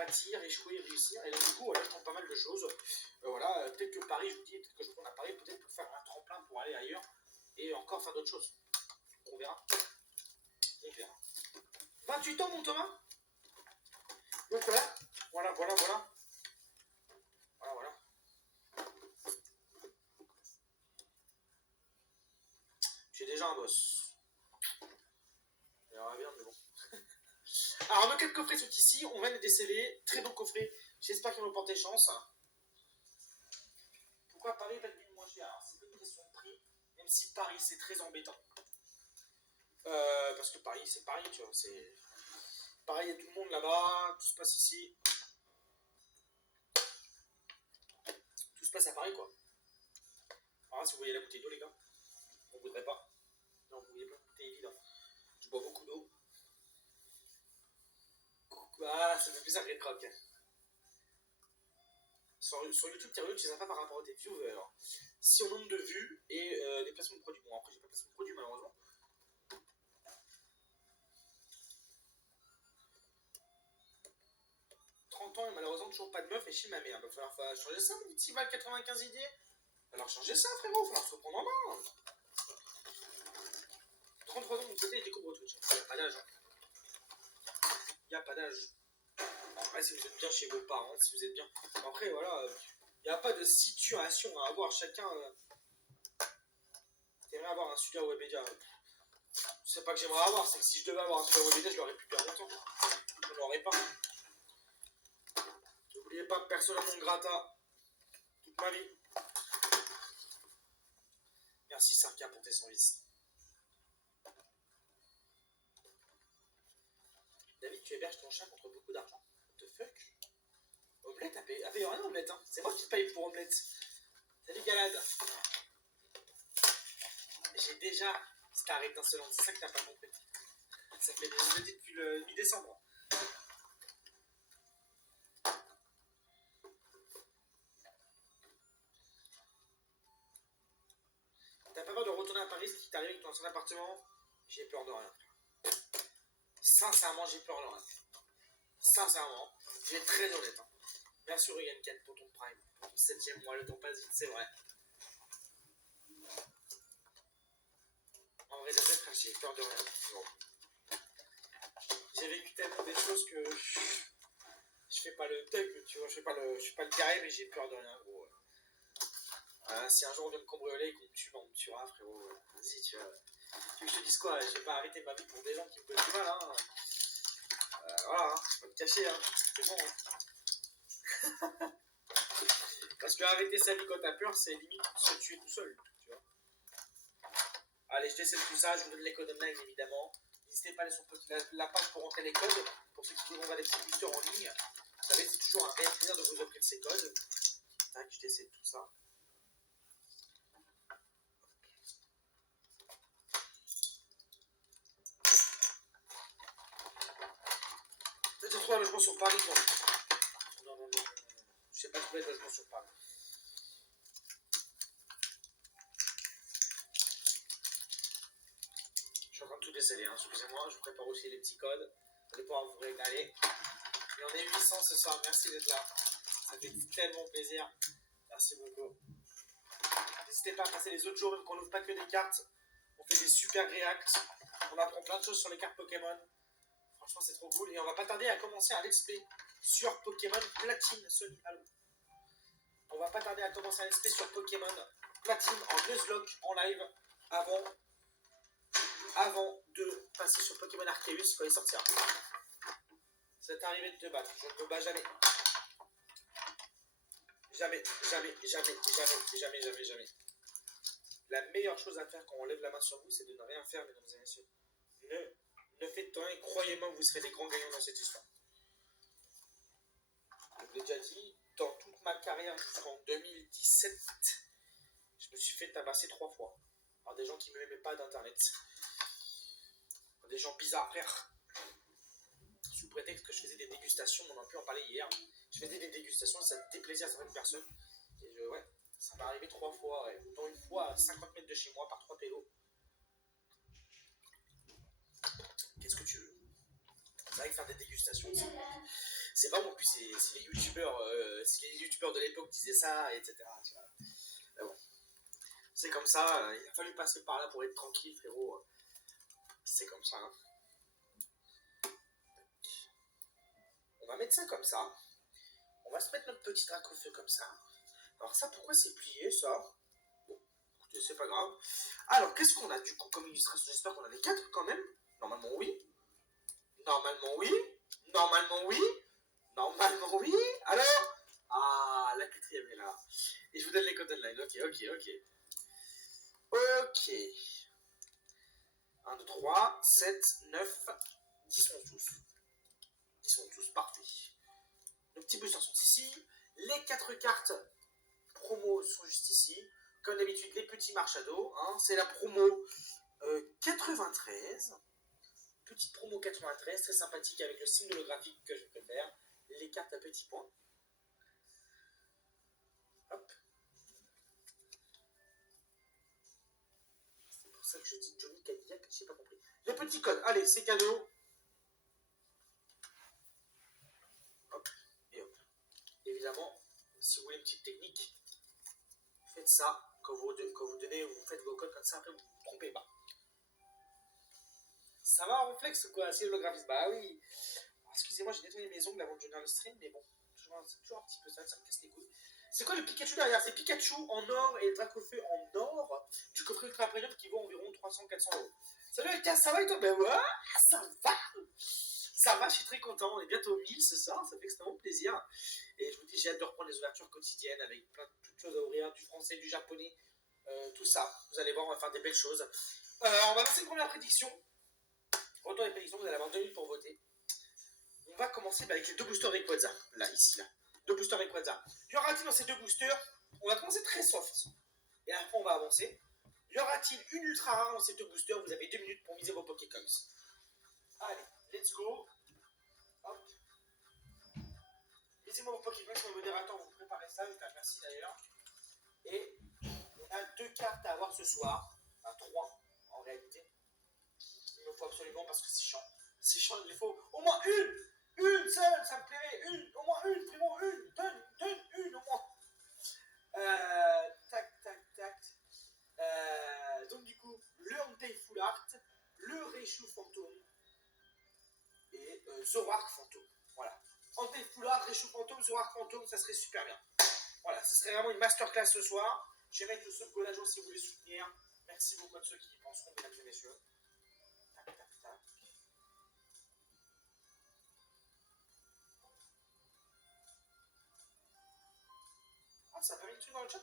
bâtir, échouer, réussir. Et là, du coup, voilà, je tente pas mal de choses. Voilà, peut-être que Paris, je vous dis, peut-être que je prends à Paris, peut-être pour faire un tremplin pour aller ailleurs et encore faire d'autres choses. On verra. On verra. 28 ans, mon Thomas. Donc voilà, voilà. J'ai déjà un boss. Il y aura bien, mais bon. Alors, nos 4 coffrets sont ici. On va les déceler. Très bon coffret. J'espère qu'ils vont porter chance. Pourquoi Paris est pas de ville moins chère? Alors, c'est pas une question de prix, même si Paris c'est très embêtant. Parce que Paris c'est Paris, tu vois. C'est Paris, il y a tout le monde là-bas. Tout se passe ici. Tout se passe à Paris, quoi. Alors là, si vous voyez la bouteille d'eau, les gars, on ne voudrait pas. Non, vous voyez pas, la bouteille est vide. Je bois beaucoup d'eau. Ah, ça fait plaisir que les crocs. Sur YouTube, tes revenus, tu sais pas par rapport à tes viewers. Si au nombre de vues et des placements de produits. Bon, après, j'ai pas de placement de produits, malheureusement. Ans et malheureusement toujours pas de meuf et chez ma mère. Il va falloir changer ça, mon petit Val 95 idées. Alors changer ça, frérot, il va falloir se prendre en main. 33 ans de mon côté et découvre Twitch. Il n'y a pas d'âge. Il n'y a pas d'âge. Après, si vous êtes bien chez vos parents, si vous êtes bien. Après, voilà, il n'y a pas de situation à avoir. Chacun. T'aimerais avoir un super webmédia. C'est pas que j'aimerais avoir, c'est que si je devais avoir un super webmédia, je l'aurais plus bien longtemps. Je l'aurais pas. N'oubliez pas, persona non grata. Toute ma vie. Merci Sarkia pour tes services. David, tu héberges ton chat contre beaucoup d'argent. What the fuck? Omelette a payé rien, Omelette. Hein. C'est moi qui paye pour Omelette. Salut Galade. J'ai déjà Star étincelante, c'est ça que t'as pas compris. Ça fait des jeudis depuis le mi-décembre. T'as pas peur de retourner à Paris si t'arrives avec ton ancien appartement? J'ai peur de rien. Sincèrement, j'ai peur de rien. Sincèrement, je vais être très honnête. Hein. Merci Rugen 4 pour ton prime. Pour ton 7ème mois, le temps passe vite, c'est vrai. En vrai, j'ai peur de rien. Bon. J'ai vécu tellement des choses que je fais pas le thug, tu vois, je suis pas le carré, mais j'ai peur de rien, gros. Si un jour on vient me cambrioler et qu'on me tue, on me tuera, frérot. Vas-y, tu vois. Tu veux que je te dise quoi? Je vais pas arrêter ma vie pour des gens qui me veulent du mal, hein. Voilà, hein. Je vais pas me cacher, hein. C'est bon, hein. Parce que arrêter sa vie quand t'as peur, c'est limite se tuer tout seul, tu vois. Allez, je décède tout ça, je vous donne les codes online, évidemment. N'hésitez pas à aller sur la page pour rentrer les codes. Pour ceux qui voudront aller des petits boosters en ligne, vous savez, c'est toujours un réel plaisir de vous offrir ces codes. Tac, je décède tout ça. Peut-être trouver un logement sur Paris, non. Non. Je sais pas trouver de logement sur Paris. Je suis en train de tout déceler, hein. Excusez-moi, je vous prépare aussi les petits codes. Vous allez pouvoir vous régaler. Et on est 800 ce soir, merci d'être là. Ça fait tellement plaisir. Merci beaucoup. N'hésitez pas à passer les autres jours, même qu'on n'ouvre pas que des cartes. On fait des super reacts. On apprend plein de choses sur les cartes Pokémon. Franchement, c'est trop cool. Et on va pas tarder à commencer un let's play sur Pokémon Platine Sony. Allô. On va pas tarder à commencer un let's play sur Pokémon Platine en Nuzlocke en live avant de passer sur Pokémon Arceus quand il sortira. C'est arrivé de te battre. Je ne me bats jamais. Jamais. La meilleure chose à faire quand on lève la main sur vous, c'est de ne rien faire, mesdames et messieurs. Ne faites rien et croyez-moi, vous serez des grands gagnants dans cette histoire. Je vous l'ai déjà dit, dans toute ma carrière jusqu'en 2017, je me suis fait tabasser 3 fois. Par des gens qui ne m'aimaient pas d'internet. Des gens bizarres, frère. Sous prétexte que je faisais des dégustations, on en a pu en parler hier. Je faisais des dégustations, ça déplaisait à certaines personnes. Et ouais, ça m'est arrivé 3 fois. Ouais. Autant une fois à 50 mètres de chez moi par 3 pélos. Qu'est-ce que tu veux? C'est vrai que faire des dégustations, C'est pas mon but, c'est les youtubeurs, de l'époque qui disaient ça, etc. Tu vois. Mais bon, c'est comme ça, il a fallu passer par là pour être tranquille, frérot. C'est comme ça. Hein. On va mettre ça comme ça. On va se mettre notre petit drac au feu comme ça. Alors ça, pourquoi c'est plié, ça? Bon, écoutez, c'est pas grave. Alors, qu'est-ce qu'on a du coup comme illustration? J'espère qu'on a les 4 quand même. Normalement, oui. Normalement, oui. Normalement, oui. Normalement, oui. Alors? Ah, la 4e est là. Et je vous donne les codes online. Ok. Ok. 1, 2, 3, 7, 9, 10 sont tous. 10 sont tous, parfait. Nos petits boosters sont ici. Les 4 cartes promo sont juste ici. Comme d'habitude, les petits marchados. Hein, c'est la promo 93. Petite promo 93, très sympathique avec le signe holographique que je préfère. Les cartes à petits points. Hop. C'est pour ça que je dis Johnny Cadillac, j'ai pas compris. Les petits codes, allez, c'est cadeau. Hop, et hop. Évidemment, si vous voulez une petite technique, faites ça. Quand vous donnez, vous faites vos codes comme ça, après vous ne vous trompez pas. Ça va en réflexe quoi, c'est holographiste. Bah oui. Excusez-moi, j'ai nettoyé mes ongles avant de joindre le stream, mais bon, c'est toujours un petit peu ça me casse les couilles. C'est quoi le Pikachu derrière? C'est Pikachu en or et le Dracofeu en or du coffret ultra premium qui vaut environ 300-400 euros. Salut Elka, ça va et toi? Ben ouais, ça va. Ça va, je suis très content. On est bientôt 1000 ce soir, ça fait extrêmement plaisir. Et je vous dis, j'ai hâte de reprendre les ouvertures quotidiennes avec plein de toutes choses à ouvrir, du français, du japonais, tout ça. Vous allez voir, on va faire des belles choses. On va lancer une première prédiction. Retour des prédictions, vous allez avoir 2 minutes pour voter. On va commencer avec les 2 boosters Rayquaza. Là, ici, là. 2 boosters Rayquaza. Y aura-t-il dans ces 2 boosters? On va commencer très soft. Et après, on va avancer. Y aura-t-il une ultra rare dans ces 2 boosters? Vous avez 2 minutes pour miser vos Pokécoms. Allez, let's go. Hop. Misez-moi vos Pokécoms. Mon modérateur, vous préparez ça. Je vous remercie d'ailleurs. Et on a 2 cartes à avoir ce soir. Enfin, 3 en réalité. Il me faut absolument parce que c'est chiant. C'est chiant, il me faut au moins une! Une seule, ça me plairait! Une! Au moins une, frérot! Une! Donne une au moins! Tac. Donc du coup, le Entei Full Art, le Raichu Fantôme et Zoroark Fantôme. Voilà. Entei Full Art, Raichu Fantôme, Zoroark Fantôme, ça serait super bien. Voilà, ce serait vraiment une masterclass ce soir. Je vais mettre le sub Golajo si vous voulez soutenir. Merci beaucoup à ceux qui y penseront, mesdames et messieurs. Tac. Ah, ça a pas mis le truc dans le chat?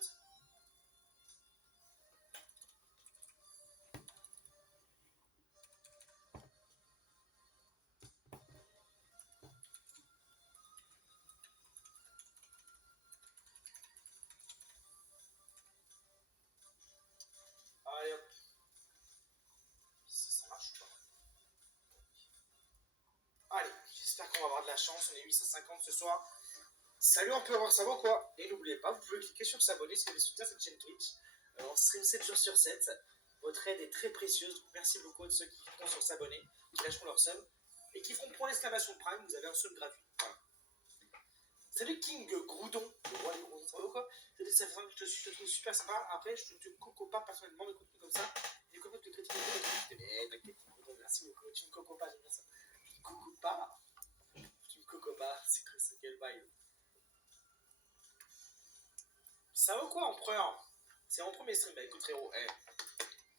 Allez hop. Ça marche pas. Allez, j'espère qu'on va avoir de la chance. On est 850 ce soir. Salut, on peut avoir ça va quoi? Et n'oubliez pas, vous pouvez cliquer sur s'abonner si vous voulez soutenir cette chaîne Twitch. On stream 7 jours sur 7. Votre aide est très précieuse. Donc merci beaucoup à ceux qui cliqueront sur s'abonner, qui lâcheront leur sub et qui feront point l'exclamation Prime. Vous avez un sub gratuit. Voilà. Salut King Groudon. Le roi des Groudons, ça va ou quoi? Salut, ça fait que je te trouve super sympa. Après, je ne te coco pas personnellement, mais contenu comme ça. Les copains te critiquent. Merci beaucoup. Tu me coco pas, j'aime bien ça. Tu me coco pas. Tu me coco pas. C'est quel bail. Ça va quoi, empereur? C'est mon premier stream. Bah écoute, frérot,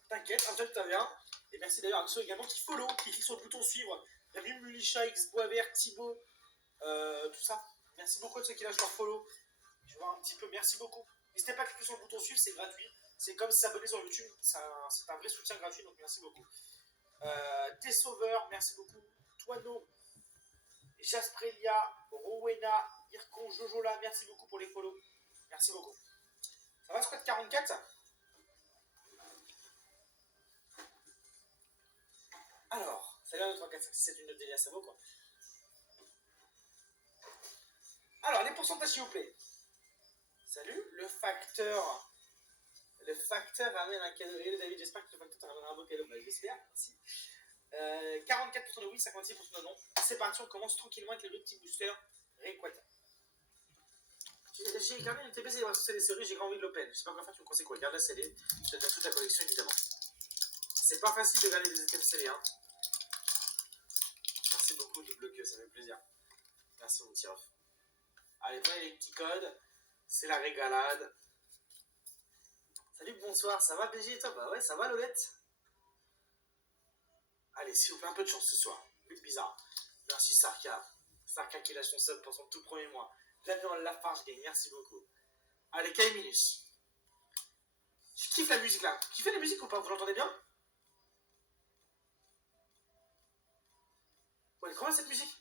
t'inquiète, un seul bien. Et merci d'ailleurs à ceux également qui follow, qui cliquent sur le bouton suivre. Rémi, Mulicha, X, Boisvert, Thibaut, tout ça. Merci beaucoup à ceux qui lâchent leur follow. Je vais voir un petit peu, merci beaucoup. N'hésitez pas à cliquer sur le bouton suivre, c'est gratuit. C'est comme s'abonner sur YouTube, c'est un vrai soutien gratuit, donc merci beaucoup. T-Sauveur, merci beaucoup. Toineau, Jasprelia, Rowena, Ircon, Jojola, merci beaucoup pour les follow. Merci beaucoup. Ça va, squad 44 ça? Alors, salut à 3, 4, 5, 6, 7, 8, 9 délire, ça vaut quoi? Alors, les pourcentages s'il vous plaît. Salut, le facteur ramène un cadeau. Et David, j'espère que le facteur te ramènera un beau cadeau. Bah, j'espère, merci. 44% de oui, 56% de non. C'est parti, on commence tranquillement avec les deux petits boosters Rayquaza. J'ai gardé une TP, c'est des séries, j'ai grand envie de l'open. Je sais pas quoi faire, tu me conseilles quoi? Garde la scellée, je te donne toute la collection évidemment. C'est pas facile de garder des items scellés, hein. Merci beaucoup, double queue, ça fait plaisir. Merci mon petit off. Allez, prenez les petits codes, c'est la régalade. Salut, bonsoir, ça va BG et toi? Bah ouais, ça va Lolette. Allez, s'il vous plaît, un peu de chance ce soir. But bizarre. Merci Sarka. Sarka qui lâche son sub pour son tout premier mois. Bienvenue dans la Farge Game, merci beaucoup. Allez, K-Minus. Je kiffe la musique là. Kiffez la musique ou pas? Vous l'entendez bien? Ouais, comment cette musique?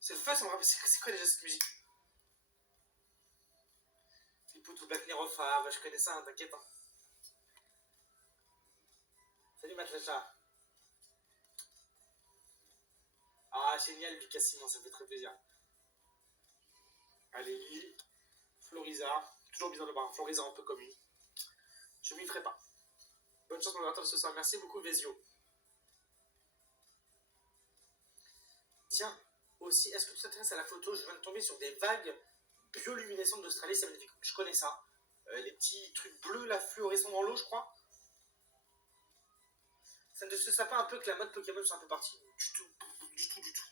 C'est le feu, ça me rappelle. C'est quoi déjà cette musique? Flipou tout Black Nerofa, bah, je connais ça, hein, t'inquiète. Hein. Salut Matlacha. Ah, génial, Lucas Simon, ça fait très plaisir. Allez, Lily, Floriza, toujours bizarre de voir un Floriza un peu comme lui. Je m'y ferai pas. Bonne chance pour le raton de ce soir, merci beaucoup Vezio. Tiens, aussi, est-ce que tu t'intéresses à la photo? Je viens de tomber sur des vagues bioluminescentes d'Australie, c'est magnifique. Je connais ça. Les petits trucs bleus là, fluorescents dans l'eau, je crois. Ça ne se sait pas un peu que la mode Pokémon soit un peu partie? Du tout, du tout.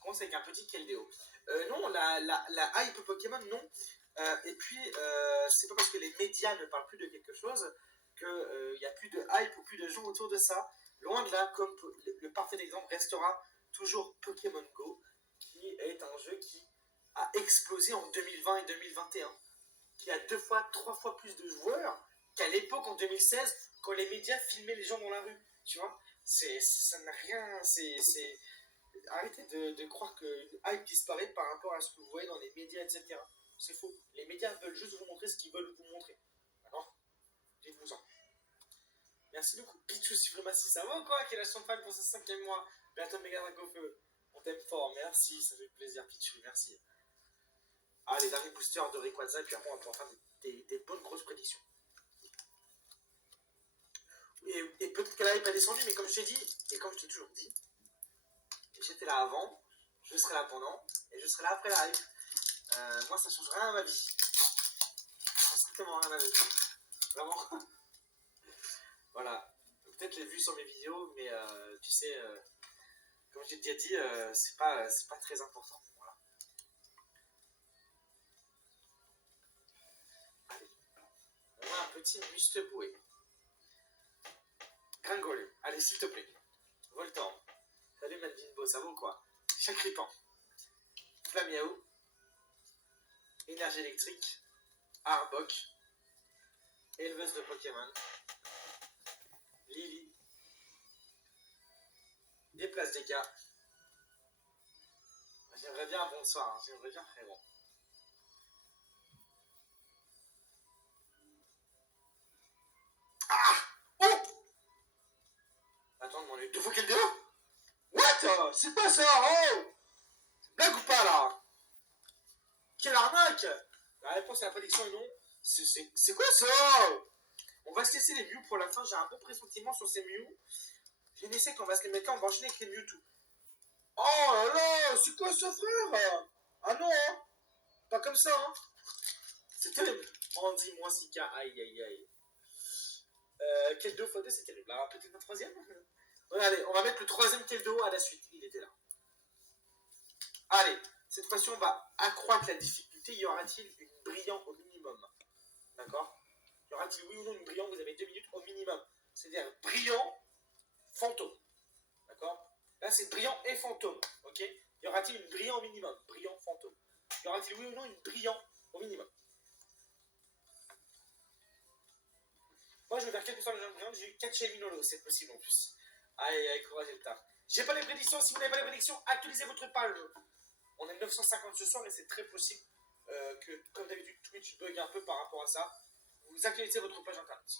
Commence avec un petit Keldeo. Non, la hype Pokémon, non. Et puis, c'est pas parce que les médias ne parlent plus de quelque chose qu'il n'y a plus de hype ou plus de gens autour de ça. Loin de là, comme le parfait exemple restera toujours Pokémon Go, qui est un jeu qui a explosé en 2020 et 2021, qui a 2 fois, 3 fois plus de joueurs qu'à l'époque en 2016, quand les médias filmaient les gens dans la rue. Tu vois, ça n'a rien. Arrêtez de croire qu'une hype disparaît par rapport à ce que vous voyez dans les médias, etc. C'est faux. Les médias veulent juste vous montrer ce qu'ils veulent vous montrer. D'accord? Dites-vous ça. Merci beaucoup. Pichou Suprématie, ça va ou quoi? Quel âge son fan pour ce 5ème mois? Bientôt Méga Dracofeu. On t'aime fort, merci, ça fait plaisir Pichou, merci. Ah, les derniers boosters de Rayquaza, et puis après on va pouvoir faire des bonnes grosses prédictions. Et peut-être qu'elle n'avait pas descendu, mais comme je t'ai dit, et comme je t'ai toujours dit, j'étais là avant, je serai là pendant, et je serai là après la hype. Moi, ça change rien à ma vie. Ça change strictement rien à ma vie. Vraiment. Voilà. Peut-être les vues sur mes vidéos, mais tu sais, comme j'ai déjà dit, c'est pas très important. Voilà. Allez. On a un petit buste boué. Gringole. Allez, s'il te plaît. Voltan. Salut Malvinbo, ça va ou quoi? Chacripan. Flamiaou. Énergie électrique. Arbok. Éleveuse de Pokémon. Lily. Déplace des gars. J'aimerais bien, bonsoir, hein. J'aimerais bien frérot. Ah! Oh! Attends, on a eu 2 fois quel déo? What? C'est pas ça, oh! Blague ou pas là? Quelle arnaque! La réponse à la prédiction est non. C'est quoi ça? On va se laisser les Mew pour la fin, j'ai un bon pressentiment sur ces Mew. J'ai une essai qu'on va se les mettre là, on va enchaîner avec les Mewtwo. Oh là là, c'est quoi ce frère? Ah non, hein? Pas comme ça, hein? C'est terrible. Oh, dis-moi Sika, aïe aïe aïe. Quel 2 x 2, c'est terrible. Alors, peut-être un troisième? Ouais, allez, on va mettre le troisième Keldo à la suite. Il était là. Allez, cette fois-ci, on va accroître la difficulté. Y aura-t-il une brillante au minimum? D'accord? Y aura-t-il oui ou non une brillante? Vous avez 2 minutes au minimum. C'est-à-dire brillant, fantôme. D'accord? Là, c'est brillant et fantôme. Ok? Y aura-t-il une brillant au minimum? Brillant, fantôme. Y aura-t-il oui ou non une brillant au minimum? Moi, je vais faire quelques fois le jeu brillant. J'ai eu 4 chez Minolo. C'est possible en plus. Aïe, aïe, courage et le tard. J'ai pas les prédictions. Si vous n'avez pas les prédictions, actualisez votre page. On est 950 ce soir et c'est très possible que, comme d'habitude, Twitch bug un peu par rapport à ça. Vous actualisez votre page internet.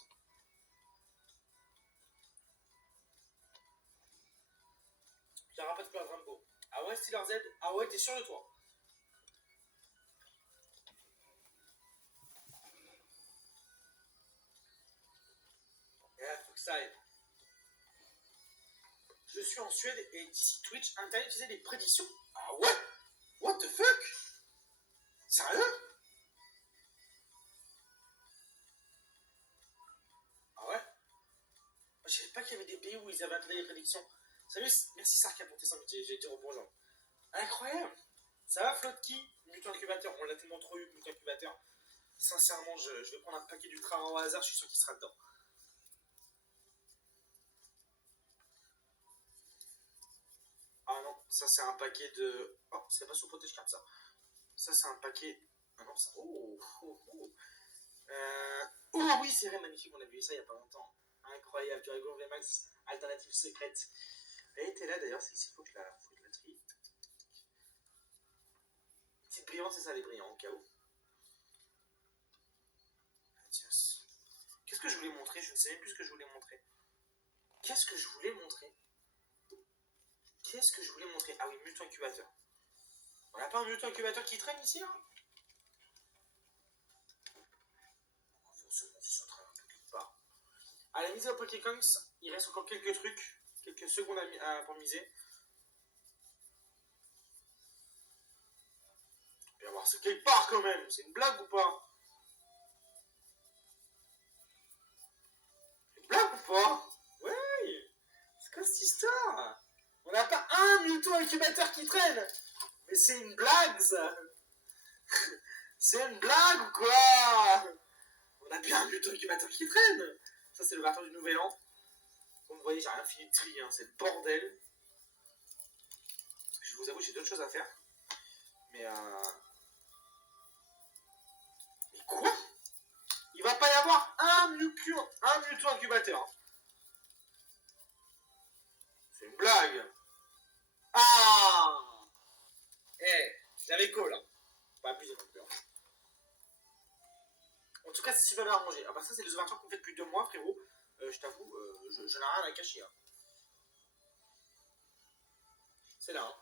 Il n'y aura pas de peur Rambo. Ah ouais, Steeler Z. Ah ouais, t'es sûr de toi? Je suis en Suède et d'ici Twitch, Internet faisait des prédictions. Ah ouais? What the fuck? Sérieux? Ah ouais? Je savais pas qu'il y avait des pays où ils avaient intégré les prédictions. Salut, merci Sarka pour tes 100 000, j'ai été rebonjour. Incroyable! Ça va Flotki? Mutant Incubateur, on l'a tellement trop eu, Mutant Incubateur. Sincèrement, je vais prendre un paquet d'ultra au hasard, je suis sûr qu'il sera dedans. Ah non, ça c'est un paquet de... Oh, c'est pas sous protège carte ça. Ça c'est un paquet... Ah non, ça... Oh, oh, oh. Oh oui, c'est vrai, magnifique, on a vu ça il y a pas longtemps. Incroyable, tu rigoles, Max, alternative secrète. Elle était là d'ailleurs, celle-ci, faut que je la trie. Petite brillante, c'est ça les brillants, au cas où. Qu'est-ce que je voulais montrer? Je ne sais même plus ce que je voulais montrer. Qu'est-ce que je voulais montrer? Qu'est-ce que je voulais montrer? Ah oui, mutant incubateur. On n'a pas un mutant incubateur qui traîne ici, hein? Forcément, ça traîne un peu quelque part. À la mise au Pokécoins, il reste encore quelques trucs, quelques secondes pour miser. On va voir, c'est quelque part quand même. C'est une blague ou pas? C'est une blague ou pas? Ouais. C'est quoi cette histoire? On n'a pas un mutant incubateur qui traîne. Mais c'est une blague, ça. C'est une blague ou quoi? On a bien un mutant incubateur qui traîne. Ça, c'est le bâton du Nouvel An. Comme vous voyez, j'ai rien fini de trier, hein. C'est le bordel. Je vous avoue, j'ai d'autres choses à faire. Mais Mais quoi? Il va pas y avoir un mutant incubateur. Hein. C'est une blague. Ah! Eh, j'avais call. Hein. Pas abuser non plus. Hein. En tout cas, c'est super bien arrangé. Ah bah ça, c'est les ouvertures qu'on fait depuis 2 mois, frérot. Je t'avoue, je n'ai rien à cacher. Hein. C'est là. Hein.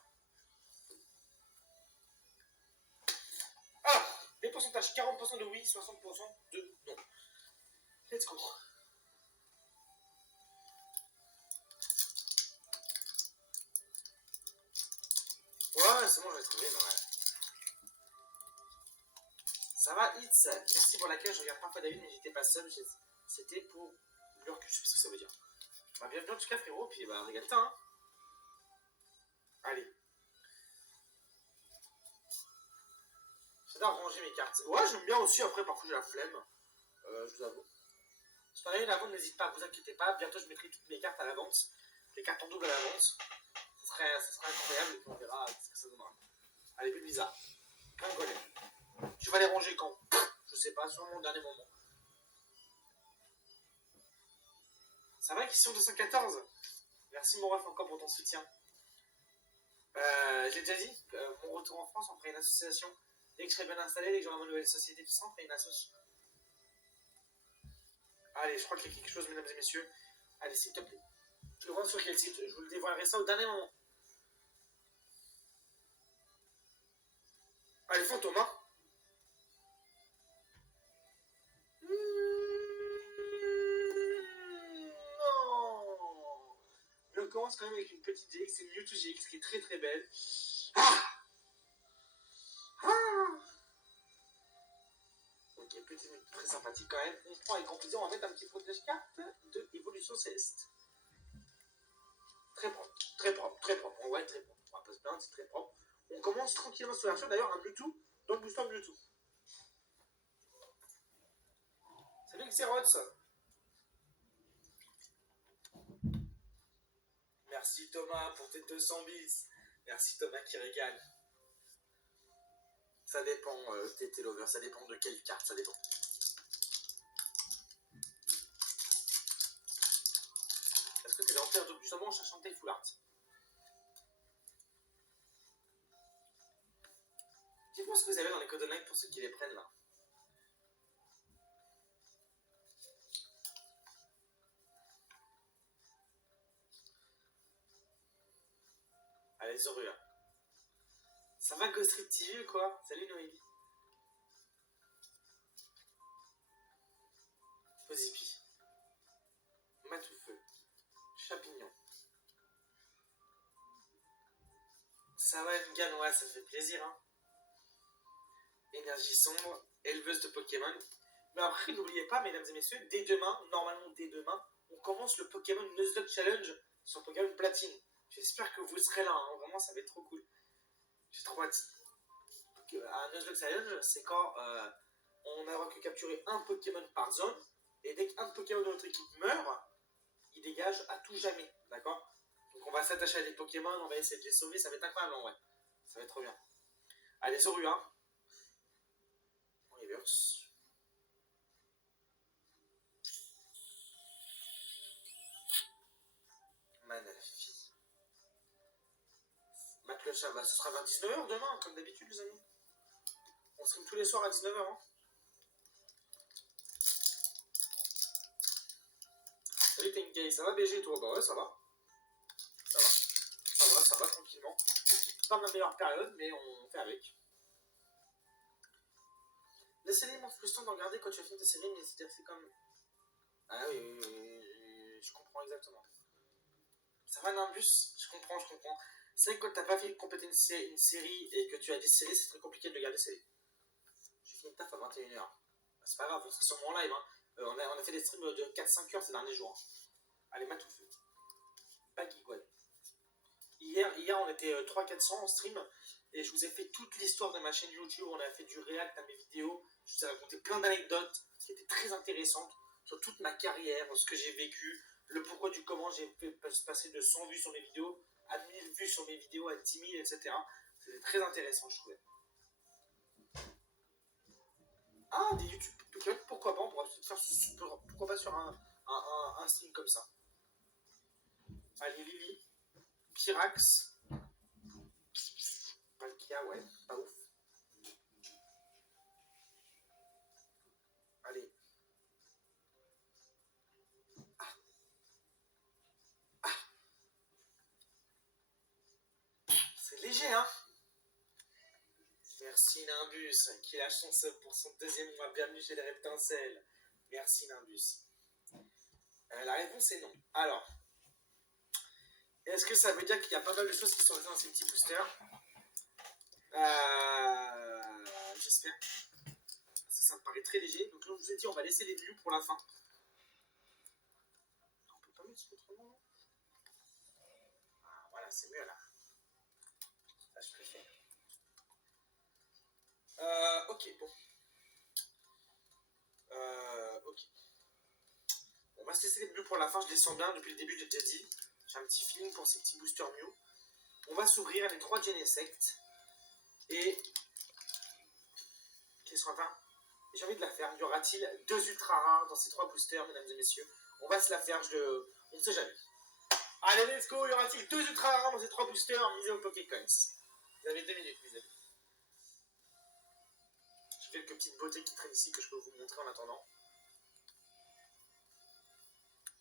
Alors, les pourcentages 40% de oui, 60% de non. Let's go. Ouais, c'est bon, je vais trouver. Ouais. Ça va, Hits? Merci pour l'accueil. Je regarde parfois David, mais j'étais pas seul. C'était pour l'heure que je sais pas ce que ça veut dire. Bah, bienvenue en tout cas, frérot. Puis, bah, régale-toi. Hein. Allez. J'adore ranger mes cartes. Ouais, j'aime bien aussi. Après, parfois, j'ai la flemme. Je vous avoue. Si t'en as une à vendre, n'hésite pas, vous inquiétez pas. Bientôt, je mettrai toutes mes cartes à la vente. Les cartes en double à la vente. Ça serait incroyable. Et puis, on verra ce que ça donnera. Allez, plus bizarre. Plein golem. Tu vas les ranger quand? Je sais pas, sûrement au dernier moment. Ça va, question 214? Merci, mon ref, encore pour ton soutien. J'ai déjà dit, mon retour en France, on ferait une association. Dès que je serai bien installé, dès que j'aurai ma nouvelle société, tout ça, on ferait une association. Allez, je crois qu'il y a quelque chose, mesdames et messieurs. Allez, s'il te plaît. Je le vois sur quel site? Je vous le dévoilerai ça au dernier moment. Allez, fantôme, hein. Non. Mais on commence quand même avec une petite GX, c'est une Mewtwo GX qui est très très belle. Ah. Ok, petite Mewtwo très sympathique quand même. On prend avec grand plaisir, on va mettre un petit protège carte de Évolution Céleste. Très propre, très propre, très propre. On va être très propre. On va pas se plaindre, c'est très propre. On commence tranquillement sur l'ouverture. D'ailleurs, un Mewtwo dans le booster Mewtwo. Salut Xerox. Merci Thomas pour tes 200 bis. Merci Thomas qui régale. Ça dépend, TT Lover, ça dépend de quelle carte, ça dépend. Est-ce que t'es rentré un double justement en cherchant tes full art? Dites-moi ce que vous avez dans les codes online pour ceux qui les prennent là. Allez, Zorua. Ça va Ghost Street TV quoi? Salut Noélie. Posipi. Matoufeu. Chapignon. Ça va, Ngan, ouais, ça fait plaisir, hein. Énergie sombre, éleveuse de Pokémon. Mais après, n'oubliez pas, mesdames et messieurs, dès demain, normalement dès demain, on commence le Pokémon Nuzlocke Challenge sur Pokémon Platine. J'espère que vous serez là, hein. Vraiment, ça va être trop cool. J'ai trop hâte. Un Nuzlocke Challenge, c'est quand on n'aura que capturé un Pokémon par zone, et dès qu'un Pokémon de notre équipe meurt, il dégage à tout jamais, d'accord? Donc on va s'attacher à des Pokémon, on va essayer de les sauver, ça va être incroyable en vrai. Ça va être trop bien. Allez, Zorua. On les verse. Magnifique. Maclush, bah, ce sera vers 19h demain, comme d'habitude, les amis. On stream tous les soirs à 19h. Hein. Salut Tenkei, ça va BG toi? Bah ouais, ça va. Ça va. Ça va tranquillement. Pas ma meilleure période, mais on fait avec. Les séries m'ont frustrant d'en regarder quand tu as fini tes séries, mais c'est comme. Ah oui, je comprends exactement. Ça va, Nimbus? Je comprends. C'est vrai que quand t'as pas fait compléter une série et que tu as des séries, c'est très compliqué de le garder série. J'ai fini le taf à 21h. C'est pas grave, on sera sur mon live. Hein. On a fait des streams de 4-5 heures ces derniers jours. Hein. Allez, Matoufeu. Pas Guigouane. Hier, on était 300-400 en stream et je vous ai fait toute l'histoire de ma chaîne YouTube. On a fait du react à mes vidéos. Je vous ai raconté plein d'anecdotes qui étaient très intéressantes sur toute ma carrière, ce que j'ai vécu, le pourquoi du comment j'ai fait passer de 100 vues sur mes vidéos à 1000 vues sur mes vidéos, à 10 000, etc. C'était très intéressant, je trouvais. Ah, des YouTube Pokémon, pourquoi pas? On pourra peut-être faire pourquoi pas sur un stream comme ça. Allez, Lily, Pyrax, Palkia, ouais, pas ouf. Allez. C'est léger, hein? Merci Nimbus, qui lâche son sub pour son deuxième mois. Bienvenue chez les Reptincelles. Merci Nimbus. La réponse est non. Alors, est-ce que ça veut dire qu'il y a pas mal de choses qui sont restées dans ces petits boosters? J'espère. Ça me paraît très léger. Donc, comme je vous ai dit, on va laisser les menus pour la fin. On peut pas mettre autrement. Ah, voilà, c'est mieux là. Là, je préfère. Ok, bon. Ok. On va se laisser les menus pour la fin. Je les sens bien depuis le début, j'ai déjà dit. J'ai un petit feeling pour ces petits boosters Mew. On va s'ouvrir les 3 Genesect. Et. Qu'est-ce qu'on va faire? J'ai envie de la faire. Y aura-t-il 2 ultra rares dans ces 3 boosters, mesdames et messieurs? On va se la faire. On ne sait jamais. Allez, let's go. Y aura-t-il 2 ultra rares dans ces 3 boosters? Misez au Pokécoins. Vous avez 2 minutes, mes amis. J'ai quelques petites beautés qui traînent ici que je peux vous montrer en attendant.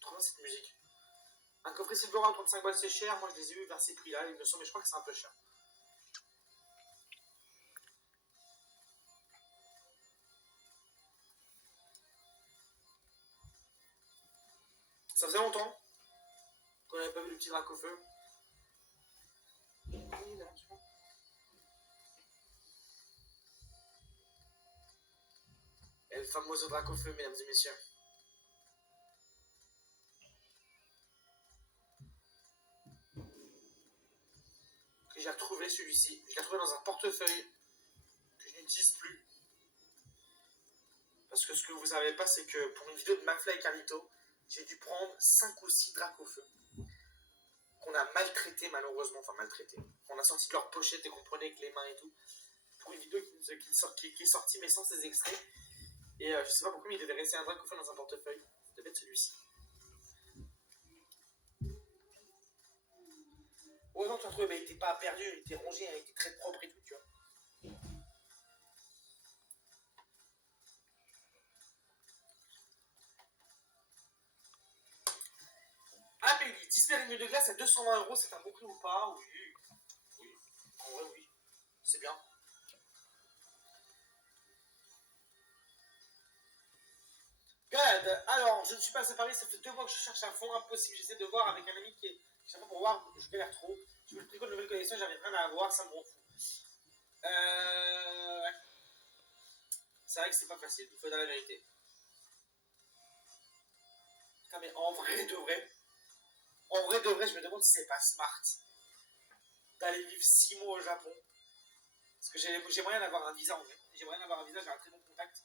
Trop bien cette musique. Un coffret Silvera à 35 balles, c'est cher. Moi, je les ai eu vers ces prix-là, il me semble, mais je crois que c'est un peu cher. Ça faisait longtemps qu'on n'avait pas vu le petit drac au feu. Et le fameux drac au feu, mesdames et messieurs. Que j'ai retrouvé celui-ci. Je l'ai retrouvé dans un portefeuille que je n'utilise plus. Parce que ce que vous savez pas, c'est que pour une vidéo de McFly et Carlito, j'ai dû prendre 5 ou 6 dracs au feu. Qu'on a maltraité malheureusement, enfin maltraité. On a sorti de leur pochette et qu'on prenait avec les mains et tout. Pour une vidéo qui est sortie mais sans ces extraits. Et je sais pas pourquoi, mais il devait rester un drac au feu dans un portefeuille. Ça devait être celui-ci. Oh non, tu as trouvé, bah, il était pas perdu, il était rangé, il était très propre et tout, tu vois. Ah, mais il Disney ligne de glace à 220 €, c'est un bon prix ou pas? Oui. Oui. En vrai, oui. C'est bien. God, alors, je ne suis pas à Paris, ça fait 2 mois que je cherche un fond impossible. J'essaie de voir avec un ami qui est. Je sais pas pour voir, je galère trop. Je veux pris quoi de nouvelles connexions, j'arrive rien à avoir, ça me rend fou. Ouais. C'est vrai que c'est pas facile, il faut dire la vérité. Putain, mais en vrai de vrai, je me demande si c'est pas smart d'aller vivre 6 mois au Japon. Parce que j'ai moyen d'avoir un visa en vrai. J'ai moyen d'avoir un visa, j'ai un très bon contact.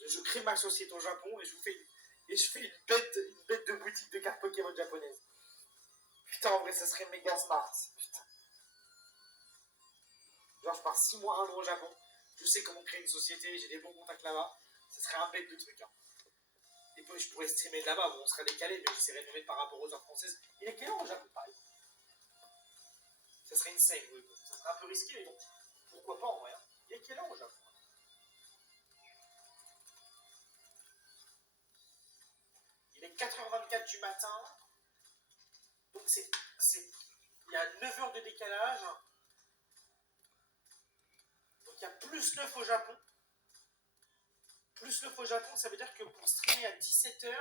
Je crée ma société au Japon et je fais une bête de boutique de cartes Pokémon japonaises. Putain, en vrai, ça serait méga smart. Putain. Genre, je pars 6 mois, 1 an au Japon. Je sais comment créer une société, j'ai des bons contacts là-bas. Ça serait un bête de truc. Hein. Et puis, je pourrais streamer de là-bas. Bon, on serait décalé, mais j'essaierais de me mettre par rapport aux heures françaises. Il est quelle heure au Japon, par exemple? Ça serait insane, oui. Ça serait un peu risqué, mais bon, pourquoi pas en vrai. Hein. Il est quelle heure au Japon? Il est 4h24 du matin. Donc, il y a 9 heures de décalage. Donc, il y a plus 9 au Japon. Plus 9 au Japon, ça veut dire que pour streamer à 17h.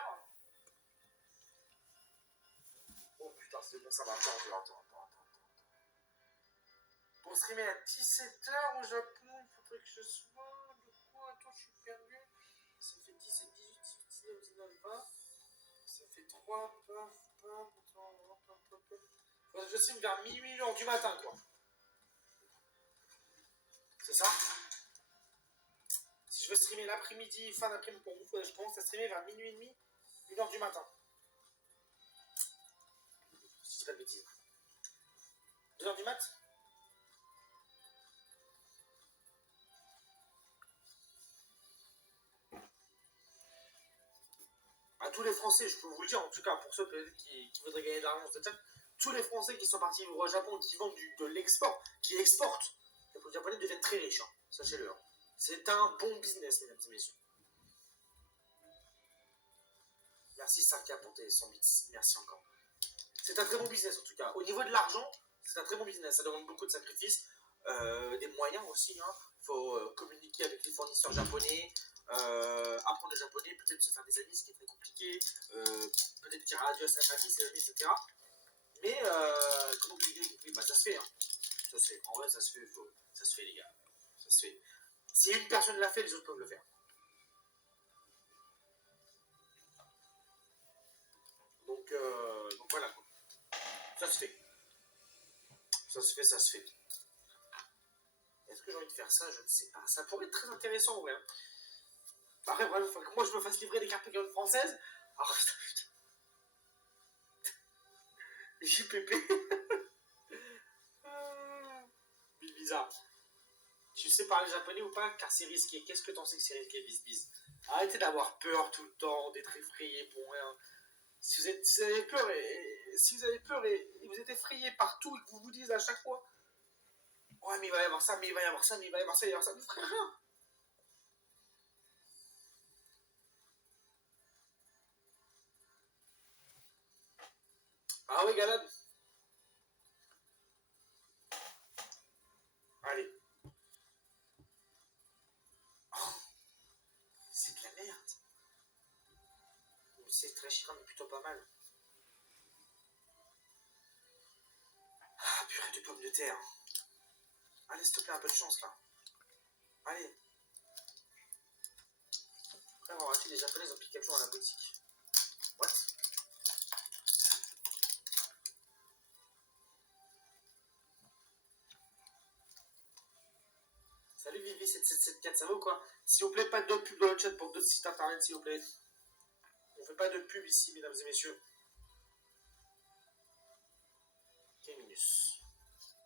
Oh putain, c'est bon, ça va. Attends. Pour streamer à 17h au Japon, il faudrait que je sois. Du coup, attends, je suis perdu. Ça fait 17, 18, 19, 19, 20. Ça fait 3, paf. Je stream vers minuit, 1h du matin, quoi. C'est ça? Si je veux streamer l'après-midi, fin d'après-midi pour vous, je commence à streamer vers minuit et demi, 1h du matin. Si je dis pas de bêtises. 2h du mat? À tous les Français, je peux vous le dire, en tout cas pour ceux qui voudraient gagner de l'argent sur cette chaîne, tous les Français qui sont partis vivre au Japon, qui vendent de l'export, qui exportent, les Japonais deviennent très riches, hein, sachez-le. Hein. C'est un bon business, mesdames et messieurs. Merci Sarkia pour tes 100 bits, merci encore. C'est un très bon business en tout cas. Au niveau de l'argent, c'est un très bon business, ça demande beaucoup de sacrifices, des moyens aussi. Il faut communiquer avec les fournisseurs japonais, apprendre le japonais, peut-être se faire des amis, ce qui est très compliqué, peut-être dire adieu à sa famille, ses amis, etc. Mais comment communiquer, bah, ça se fait. Hein. Ça se fait. En vrai, ça se fait. Ça se fait, les gars. Ça se fait. Si une personne l'a fait, les autres peuvent le faire. Donc voilà quoi. Ça se fait. Ça se fait, ça se fait. Est-ce que j'ai envie de faire ça? Je ne sais pas. Ça pourrait être très intéressant, ouais. Après, bref, il faut que moi je me fasse livrer des cartes Pokémon françaises. Oh putain. JPP. Bizarre. Tu sais parler japonais ou pas? Car c'est risqué. Qu'est-ce que t'en sais que c'est risqué, bis? Arrêtez d'avoir peur tout le temps, d'être effrayé pour rien. Si vous avez peur et vous êtes effrayé par tout et que vous vous dites à chaque fois, ouais, mais il va y avoir ça, mais il va y avoir ça, mais il va y avoir ça, vous ne ferez rien. Ah oui, Galad. Allez. Oh, c'est de la merde. C'est très chiant, mais plutôt pas mal. Ah, purée de pommes de terre. Allez, s'il te plaît, un peu de chance là. Allez. Après, on aura-t-il les japonaises ont Pikachu dans la boutique? What? Salut Vivi7774, ça va ou quoi? S'il vous plaît, pas de pub dans le chat pour d'autres sites internet, s'il vous plaît. On fait pas de pub ici, mesdames et messieurs. Minus.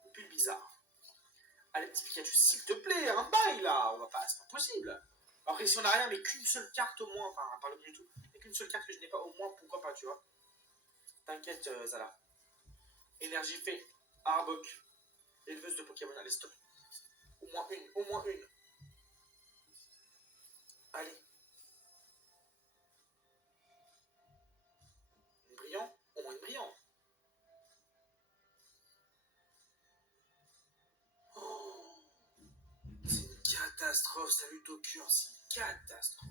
Une pub bizarre. Allez, petit Pikachu, s'il te plaît, un bail là. On va pas, c'est pas possible. Après, si on a rien, mais qu'une seule carte au moins, enfin, pas le du tout, mais qu'une seule carte que je n'ai pas, au moins, pourquoi pas, tu vois. T'inquiète, Zala. Énergie fait Arbok. Éleveuse de Pokémon, allez, stop. Au moins une, au moins une. Allez. Une brillant, au moins une brillant. Oh, c'est une catastrophe, salut Tokyo, c'est une catastrophe.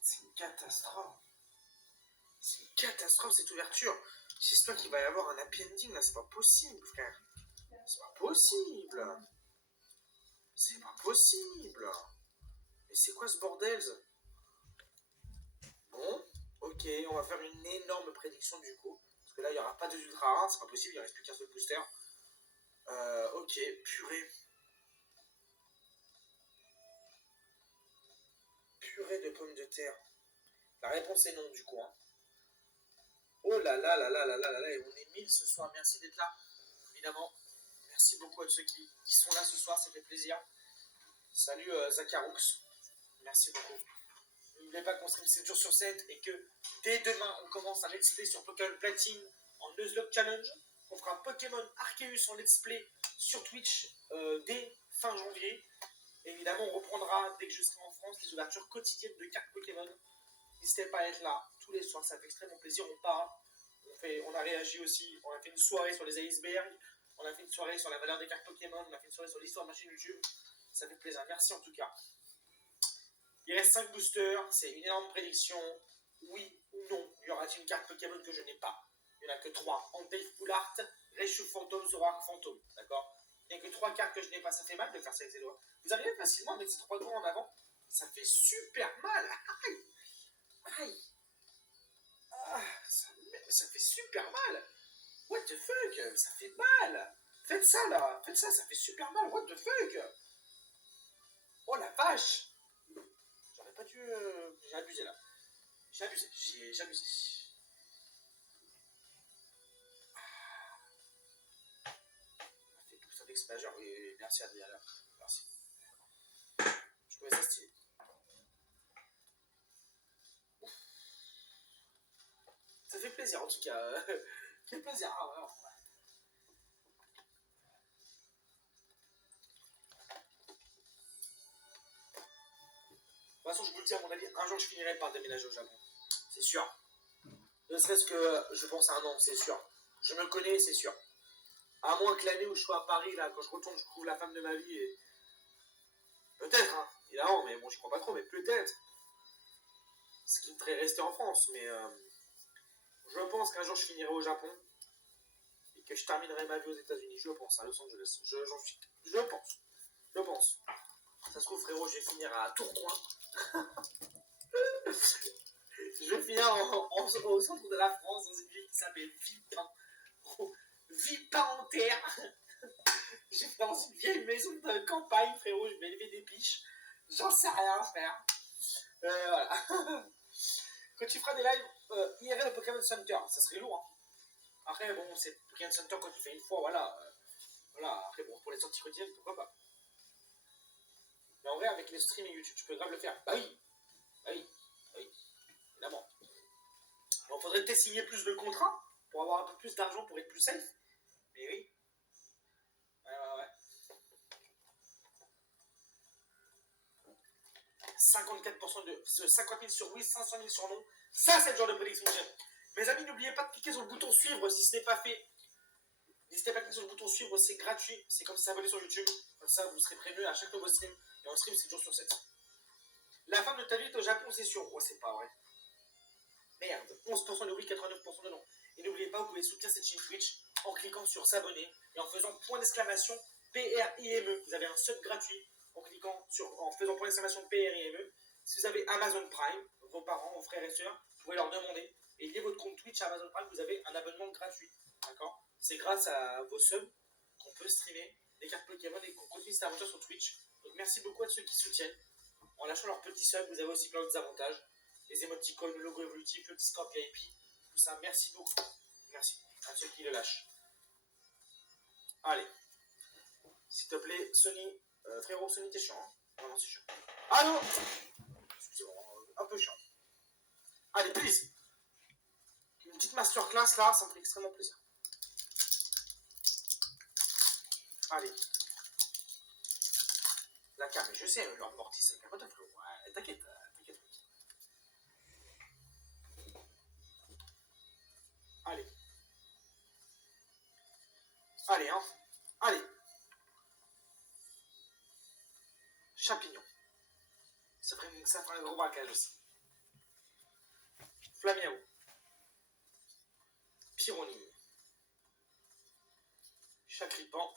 C'est une catastrophe. C'est une catastrophe cette ouverture. J'espère qu'il va y avoir un happy ending là, c'est pas possible, frère. C'est pas possible. C'est pas possible. Mais c'est quoi ce bordel? Bon, ok, on va faire une énorme prédiction du coup. Parce que là, il n'y aura pas de ultra rare, c'est pas possible, il ne reste plus qu'un seul booster. Ok, purée. Purée de pommes de terre. La réponse est non du coup. Hein. Oh là là là là là là là là, et on est 1000 ce soir, merci d'être là. Évidemment, merci beaucoup à ceux qui sont là ce soir, ça fait plaisir. Salut Zacharoux, merci beaucoup. N'oubliez pas qu'on stream 7 jours sur 7 et que dès demain, on commence un let's play sur Pokémon Platine en Nuzlocke Challenge. On fera un Pokémon Arceus en let's play sur Twitch dès fin janvier. Et évidemment, on reprendra dès que je serai en France les ouvertures quotidiennes de cartes Pokémon. N'hésitez pas à être là tous les soirs, ça fait extrêmement plaisir. On parle, on a réagi aussi, on a fait une soirée sur les icebergs, on a fait une soirée sur la valeur des cartes Pokémon, on a fait une soirée sur l'histoire de ma chaîne YouTube. Ça fait plaisir, merci en tout cas. Il reste 5 boosters, c'est une énorme prédiction. Oui ou non, y aura-t-il une carte Pokémon que je n'ai pas? Il n'y en a que 3. Entei Full Art, Raichu Fantôme, Zoroark Fantôme. D'accord? Il n'y a que 3 cartes que je n'ai pas. Ça fait mal de faire ça avec ses doigts. Vous arrivez facilement à mettre ces 3 doigts en avant? Ça fait super mal. Aïe! Aïe! Ah, ça fait super mal. What the fuck? Ça fait mal. Faites ça là. Faites ça, ça fait super mal. What the fuck? Oh la vache! J'aurais pas dû... J'ai abusé là. J'ai abusé. J'ai abusé. On fait tout ça d'expageur. Oui, merci Adriana. Merci. Je trouvais ça stylé. Ça fait plaisir en tout cas. Ça fait plaisir. Ah, ouais, ouais. De toute façon, je vous le dis, à mon avis, un jour je finirai par déménager au Japon. C'est sûr. Ne serait-ce que, je pense à un an, c'est sûr. Je me connais, c'est sûr. À moins que l'année où je sois à Paris, là, quand je retourne, je trouve la femme de ma vie et... Peut-être, hein, évidemment, mais bon, j'y crois pas trop, mais peut-être. Ce qui me ferait rester en France, mais... je pense qu'un jour je finirai au Japon et que je terminerai ma vie aux États-Unis. Je pense, à Los Angeles. Je pense. Je pense. Ça se trouve, frérot, je vais finir à Tourcoing. Je vais finir au centre de la France, dans une ville qui s'appelle Villepin. Villepin en terre. Je vais dans une vieille maison de campagne, frérot. Je vais élever des biches. J'en sais rien, frère. Voilà. Quand tu feras des lives IRL au Pokémon Center, ça serait lourd. Hein. Après, bon, c'est Pokémon Center quand tu fais une fois, voilà. Voilà. Après, bon, pour les sorties quotidiennes, pourquoi pas. Mais en vrai, avec les streams et YouTube, tu peux grave le faire. Bah oui. Bah oui. Bah oui. Évidemment. Il faudrait peut-être signer plus de contrats pour avoir un peu plus d'argent pour être plus safe. Mais oui. Ouais. 54% de 50 000 sur oui, 500 000 sur non. Ça, c'est le genre de prédiction que j'aime. Mes amis, n'oubliez pas de cliquer sur le bouton suivre si ce n'est pas fait. N'hésitez pas à cliquer sur le bouton suivre, c'est gratuit. C'est comme s'abonner sur YouTube. Comme ça, vous serez prévenu à chaque nouveau stream. Et on stream 7 jours sur 7. La femme de ta vie est au Japon, c'est sûr. Ouais, c'est pas vrai. Merde. 11% de oui, 89% de non. Et n'oubliez pas, vous pouvez soutenir cette chaîne Twitch en cliquant sur s'abonner et en faisant point d'exclamation PRIME. Vous avez un sub gratuit en faisant point d'exclamation PRIME. Si vous avez Amazon Prime, vos parents, vos frères et sœurs, vous pouvez leur demander et lier votre compte Twitch à Amazon Prime, vous avez un abonnement gratuit. D'accord? C'est grâce à vos subs qu'on peut streamer des cartes Pokémon et qu'on continue cette aventure sur Twitch. Donc merci beaucoup à ceux qui soutiennent. En lâchant leurs petits subs, vous avez aussi plein d'autres avantages. Les émoticônes, le logo évolutif, le Discord VIP, tout ça. Merci beaucoup. Merci à ceux qui le lâchent. Allez. S'il te plaît, Sony. Frérot, Sony, t'es chiant. Hein? Non, c'est chiant. Ah non. Excusez-moi, un peu chiant. Allez, please. Une petite masterclass là, ça me fait extrêmement plaisir. Allez. La carte, je sais, Lord Mortis, c'est un peu de flow. Ouais, t'inquiète. Allez. Allez, hein. Allez. Champignon. Ça ferait un gros braquage aussi. Flamiao. Pyronyme. Chacripan.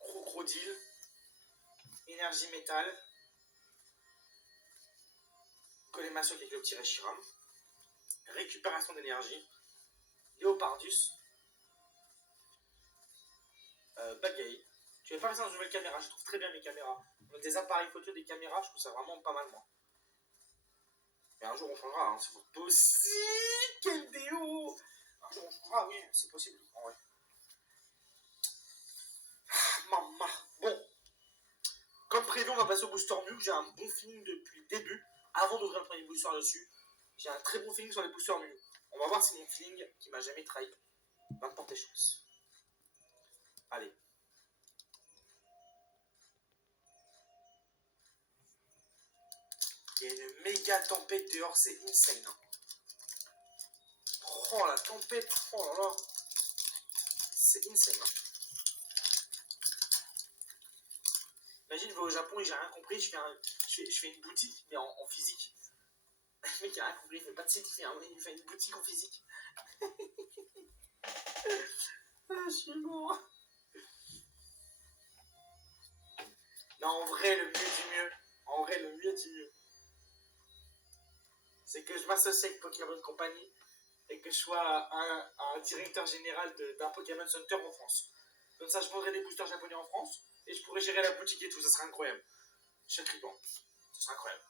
Crocodile. Énergie métal. Colémassio avec le petit Reshiram. Récupération d'énergie. Léopardus. Bagaille. Je vais pas passer dans une nouvelle caméra, je trouve très bien mes caméras. Donc des appareils photo, des caméras, je trouve ça vraiment pas mal moi. Mais un jour on changera, hein, c'est possible. Quel déo. Un jour on changera, oui, c'est possible. En vrai. Maman. Bon. Comme prévu, on va passer au booster nuke. J'ai un bon feeling depuis le début. Avant d'ouvrir le premier booster dessus, j'ai un très bon feeling sur les boosters nuke. On va voir si mon feeling, qui m'a jamais trahi, va me porter chance. Allez. Il y a une méga tempête dehors, c'est insane. Oh la tempête, oh là là. C'est insane. Imagine, je vais au Japon et j'ai rien compris, je fais une boutique, mais en physique. Le mec il a rien compris, il fait pas de site, il fait une boutique en physique. Je suis mort. Non, en vrai, le mieux du mieux. En vrai, le mieux du mieux. C'est que je m'associe avec Pokémon Company et que je sois un directeur général d'un Pokémon Center en France. Comme ça, je vendrai des boosters japonais en France et je pourrais gérer la boutique et tout, ça serait incroyable. Chaque riban. Ce serait incroyable.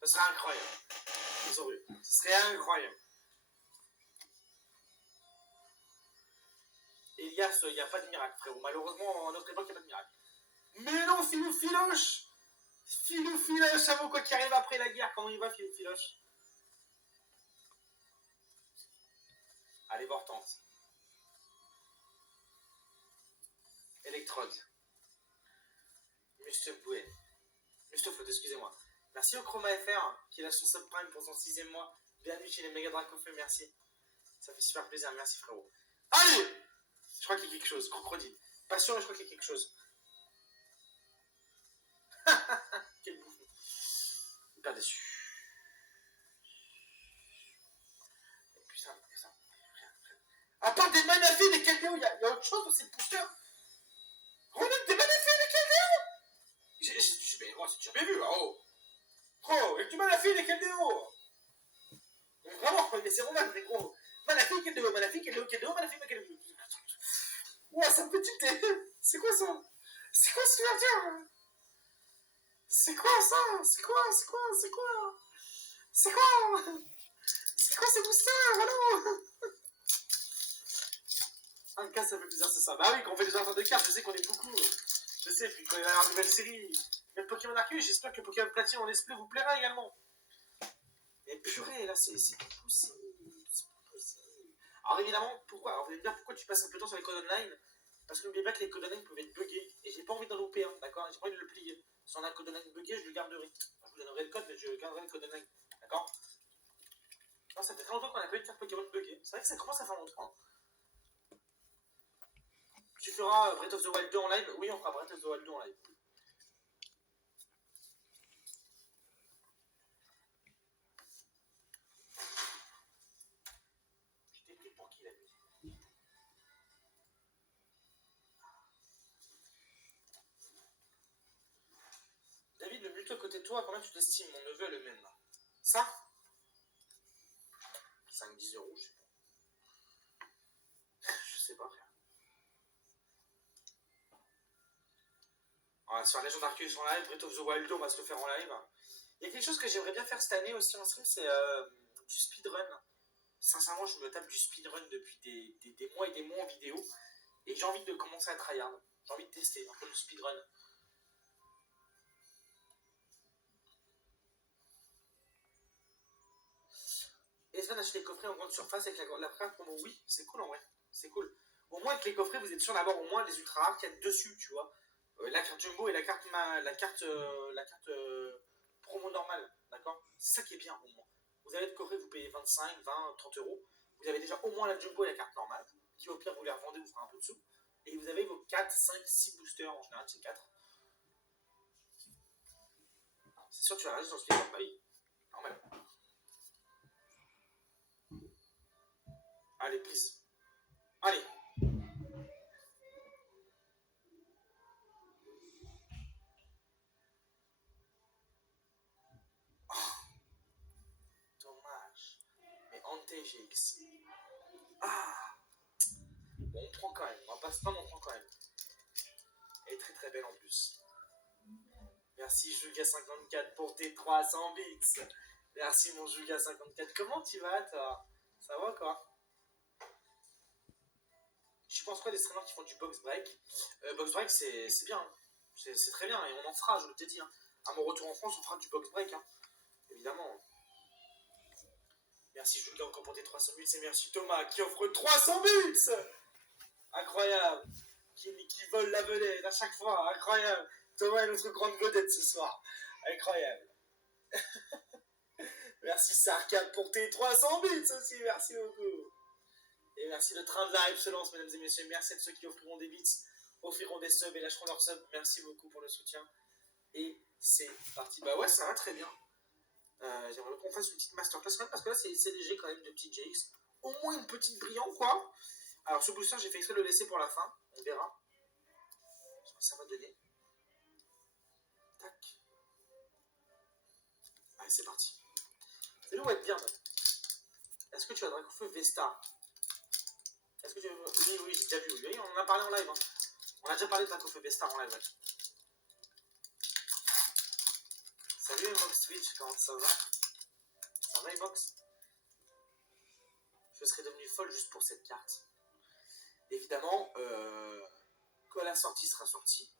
Ce serait incroyable. Ce serait incroyable. Elias, il n'y a pas de miracle, frérot. Malheureusement, à notre époque, il n'y a pas de miracle. Mais non, Philou Filoche. Philou Filoche, ça vaut quoi qui arrive après la guerre. Comment il va, Philou Filoche? Allez, Vortante. Electrode. Musteboué. Musteflot, excusez-moi. Merci au Chroma FR qui lâche son subprime pour son 6ème mois. Bienvenue chez les Mega Dracofeu, merci. Ça fait super plaisir, merci frérot. Allez! Je crois qu'il y a quelque chose, crocodile. Pas sûr, mais je crois qu'il y a quelque chose. Quel bouffon. Hyper déçu. Putain, ça. À part des manafés, des Caldéos, il y a autre chose dans ces boosters. Remettre des manafés, des Caldéos. J'ai jamais vu, là, oh. Oh, avec du manafé, des Caldéos. Vraiment, mais c'est normal, mais gros. Manafé, Caldéo, manafé, Caldéo, Caldéo, manafé, Caldéo. Ouah, ça me fait tilter. C'est quoi ça? C'est quoi ce dire? C'est quoi ça? C'est quoi? C'est quoi? C'est quoi? C'est quoi? C'est quoi ces boosters? Allô? Un cas, ça fait plaisir, c'est ça. Bah oui, quand on fait des ententes de cartes, je sais qu'on est beaucoup. Je sais, puis quand il va y avoir une nouvelle série, même Pokémon Arceus, j'espère que Pokémon Platine en esprit vous plaira également. Mais purée, là, c'est pas possible. C'est pas possible. Alors évidemment, pourquoi? Alors vous allez me dire pourquoi tu passes un peu de temps sur les codes online? Parce que n'oubliez pas que les codes online peuvent être buggés. Et j'ai pas envie d'en louper un, d'accord? J'ai pas envie de le plier. Si on a un code online buggé, je le garderai. Enfin, je vous donnerai le code, mais je garderai le code online. D'accord? Non, ça fait très longtemps qu'on a pas eu de carte Pokémon buggé. C'est vrai que ça commence à faire longtemps. Tu feras Breath of the Wild 2 en live? Oui, on fera Breath of the Wild 2 en live. Je t'ai pris pour qui la musique? David, le multo à côté de toi, combien tu t'estimes? Mon neveu a le même. Ça? 5-10 euros, je sais pas. Je sais pas, frère. On va se faire Legend Arceus en live, Breath of the Wild 2, on va se le faire en live. Il y a quelque chose que j'aimerais bien faire cette année aussi en stream, c'est du speedrun. Sincèrement, je me tape du speedrun depuis des mois et des mois en vidéo. Et j'ai envie de commencer à tryhard. J'ai envie de tester un peu le speedrun. Et Sven acheter les coffrets en grande surface avec la première promo. Oui, c'est cool en vrai. C'est cool. Au moins avec les coffrets, vous êtes sûr d'avoir au moins les ultra rares qu'il y a dessus, tu vois. La carte jumbo et la carte promo normale, d'accord? C'est ça qui est bien au moins. Vous avez le coffret, vous payez 25, 20, 30 euros. Vous avez déjà au moins la jumbo et la carte normale, qui au pire vous les revendez, vous ferez un peu de sous. Et vous avez vos 4, 5, 6 boosters, en général c'est 4. C'est sûr que tu vas réagir sur le speedrun, bah oui, normal. Allez, please. Allez. Dommage. Mais Ante-GX. Ah. Bon, on prend quand même. On va pas se prendre, on prend quand même. Elle est très très belle en plus. Merci Juga54 pour tes 300 bits. Merci mon Juga54. Comment tu vas toi? Ça va quoi? Je pense quoi des streamers qui font du box break? Box break c'est bien. C'est très bien et on en fera, je t'ai dit. Hein. À mon retour en France, on fera du box break. Hein. Évidemment. Merci Juga encore pour tes 300 bits et merci Thomas qui offre 300 bits. Incroyable. Qui vole la vedette à chaque fois. Incroyable. Thomas est notre grande vedette ce soir. Incroyable. Merci Sarkad pour tes 300 bits aussi. Merci beaucoup. Et merci, le train de live se lance, mesdames et messieurs. Merci à ceux qui offriront des bits, offriront des subs et lâcheront leurs subs. Merci beaucoup pour le soutien. Et c'est parti. Bah ouais, ça va très bien. J'aimerais qu'on fasse une petite masterclass quand même, parce que là, c'est léger quand même de petite GX. Au moins une petite brillante, quoi. Alors, ce booster, j'ai fait exprès de le laisser pour la fin. On verra. Ça va donner. Tac. Allez, c'est parti. C'est le White Beard. Est-ce que tu as Dracofeu Vesta? Est-ce que tu veux... Oui, j'ai déjà vu. Oui, on en a parlé en live. Hein. On a déjà parlé de Dracofeu Vesta en live. Ouais. Salut Emox Twitch, comment ça va? Ça va Emox? Je serais devenu folle juste pour cette carte. Évidemment, quand la sortie sera sortie,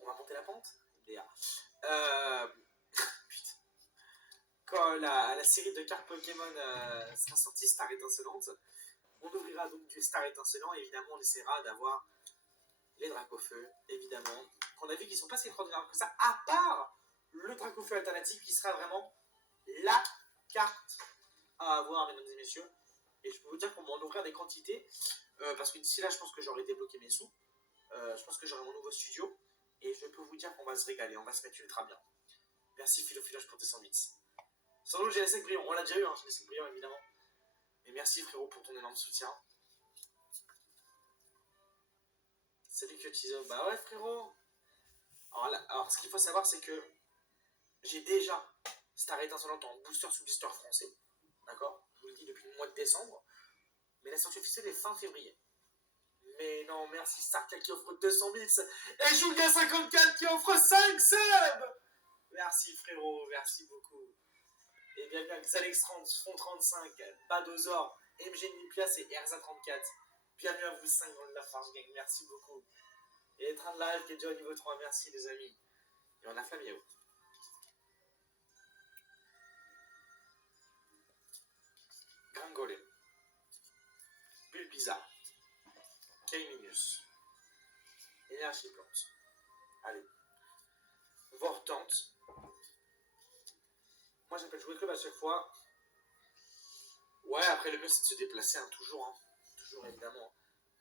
on va monter la pente. Putain. Quand la série de cartes Pokémon sera sortie, Star Étincelante, on ouvrira donc du Star Étincelant et évidemment on essaiera d'avoir les Dracofeu, évidemment. On a vu qu'ils sont pas si extraordinaires que ça, à part le Dracofeu alternatif qui sera vraiment la carte à avoir, mesdames et messieurs. Et je peux vous dire qu'on va en ouvrir des quantités, parce que d'ici là, je pense que j'aurai débloqué mes sous. Je pense que j'aurai mon nouveau studio. Et je peux vous dire qu'on va se régaler, on va se mettre ultra bien. Merci Philophilage pour tes 100 bits. Sans doute, j'ai laissé brillant, on l'a déjà eu, hein, j'ai laissé brillant évidemment. Et merci frérot pour ton énorme soutien. Salut Kyotizo, bah ouais frérot. Alors ce qu'il faut savoir, c'est que j'ai déjà Star Étincelante en booster sous blister français. D'accord? Je vous le dis depuis le mois de décembre. Mais la sortie officielle est fin février. Mais non, merci Sarka qui offre 200 bits. Et Julga54 qui offre 5 subs. Merci frérot, merci beaucoup. Et bienvenue à Xalex30, Fond35, Badozor, MG Nipias et Erza34. Bienvenue à vous 5 dans la Farce Gang, merci beaucoup. Et les trains de live qui est déjà au niveau 3, merci les amis. Et on a Flammio. Gringolé. Bulbizarre. K-Minus. Énergie plante. Allez. Vortante. Moi j'appelle jouer club à chaque fois. Ouais, après le mieux c'est de se déplacer, hein, toujours. Hein. Toujours évidemment.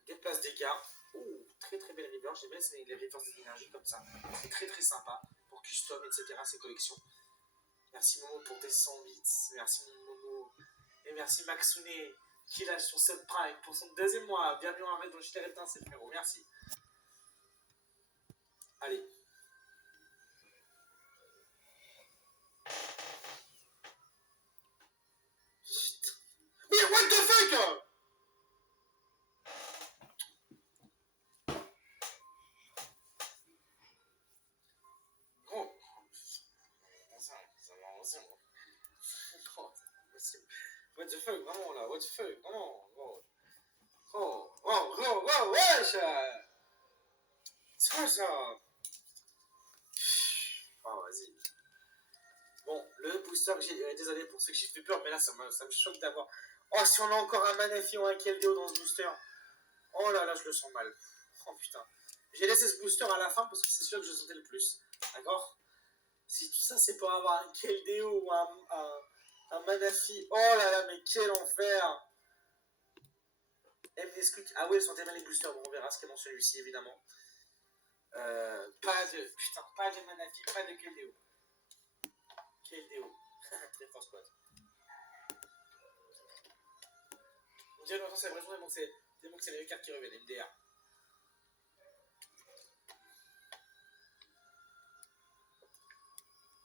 Déplace des gars. Oh, très très belle river. J'aime bien les rivers d'énergie comme ça. C'est très très sympa. Pour custom, etc. Ces collections. Merci Momo pour tes 100 bits. Merci Momo. Et merci Maxune qui lâche son subprime pour son deuxième mois. Bienvenue en arrêt dans le JTR, c'est frérot. Merci. Allez. Mais what the fuck? Oh. Ça m'a avancé, moi. What the fuck, vraiment là, what the fuck, vraiment, wesh! C'est quoi ça? Oh, vas-y. Bon, le booster, désolé pour ceux que j'ai fait peur, mais là, ça me choque d'avoir. Oh, si on a encore un Manafi ou un Keldeo dans ce booster. Oh là là, je le sens mal. Oh putain. J'ai laissé ce booster à la fin parce que c'est sûr que je sentais le plus. D'accord? Si tout ça, c'est pour avoir un Keldeo ou un Manafi. Oh là là, mais quel enfer! Nesquik. Ah oui, elles sont tellement les boosters. Bon, on verra ce qu'il y a dans celui-ci, évidemment. Pas de Manafi, pas de Keldeo. Keldeo. Très fort squad. On dirait longtemps c'est la vraie journée, donc c'est les mêmes cartes qui reviennent, MDR.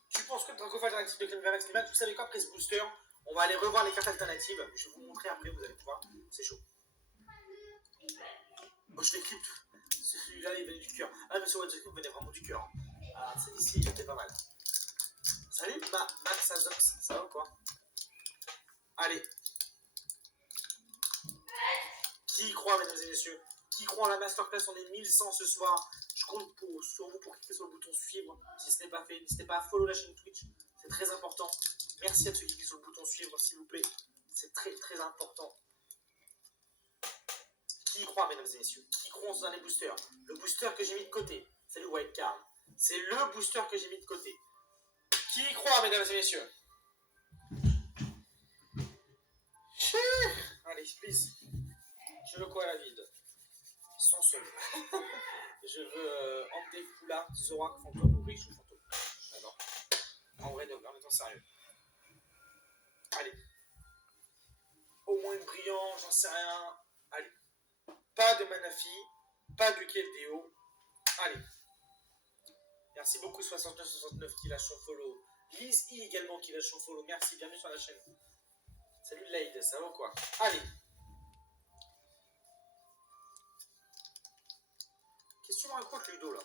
Tu penses que le Dracophage alternatif de Clem Climat, vous savez quoi, après ce booster, on va aller revoir les cartes alternatives. Je vais vous montrer après, vous allez pouvoir. C'est chaud. Oh, je l'écrypte. Celui-là, il venait du cœur. Ah, monsieur Watson venait vraiment du cœur. Ah, celui-ci, il était pas mal. Salut, Max Azox. Ça va ou quoi? Allez. Qui y croit, mesdames et messieurs? Qui croit en la masterclass? On est 1100 ce soir. Je compte sur vous pour cliquer sur le bouton suivre. Si ce n'est pas fait, n'hésitez pas à follow la chaîne Twitch. C'est très important. Merci à ceux qui cliquent sur le bouton suivre, s'il vous plaît. C'est très très important. Qui y croit, mesdames et messieurs? Qui croit dans les boosters? Le booster que j'ai mis de côté, c'est le wildcard. C'est le booster que j'ai mis de côté. Qui y croit, mesdames et messieurs? Allez, please. Je veux quoi à la vide? Ils sont seuls. Je veux Antefula, Zorak, Fantôme ou Riche ou Fantôme. J'adore. En vrai, en étant sérieux. Allez. Au moins brillant, j'en sais rien. Allez. Pas de Manafi, pas de Keldeo. Allez. Merci beaucoup 6969 qui lâche son follow. Liz I également qui lâche son follow. Merci, bienvenue sur la chaîne. Salut Lade, ça va quoi? Allez. Qu'est-ce que tu me racontes Ludo là?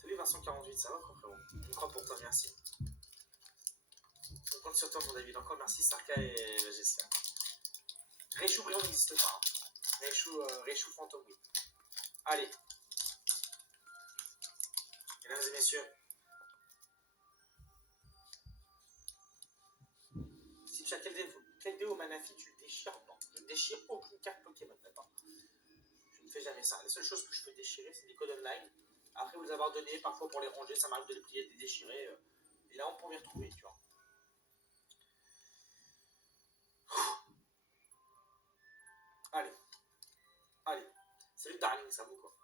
Salut Vincent 48, ça va quoi frérot? On croit pour toi, merci. On compte sur toi mon David, encore merci Sarka et Gessia. Réchou brillant n'existe pas. Hein. Réchou fantôme, oui. Allez. Mesdames et messieurs. Si tu as quel déo Manafi, tu le déchires? Non, je ne déchire aucune carte Pokémon maintenant. Je ne fais jamais ça. Les seules choses que je peux déchirer, c'est des codes online. Après vous les avoir donnés, parfois pour les ranger, ça m'arrive de les plier, de les déchirer. Et là, on peut m'y retrouver, tu vois. Allez. Allez. Salut Darling, ça vaut quoi?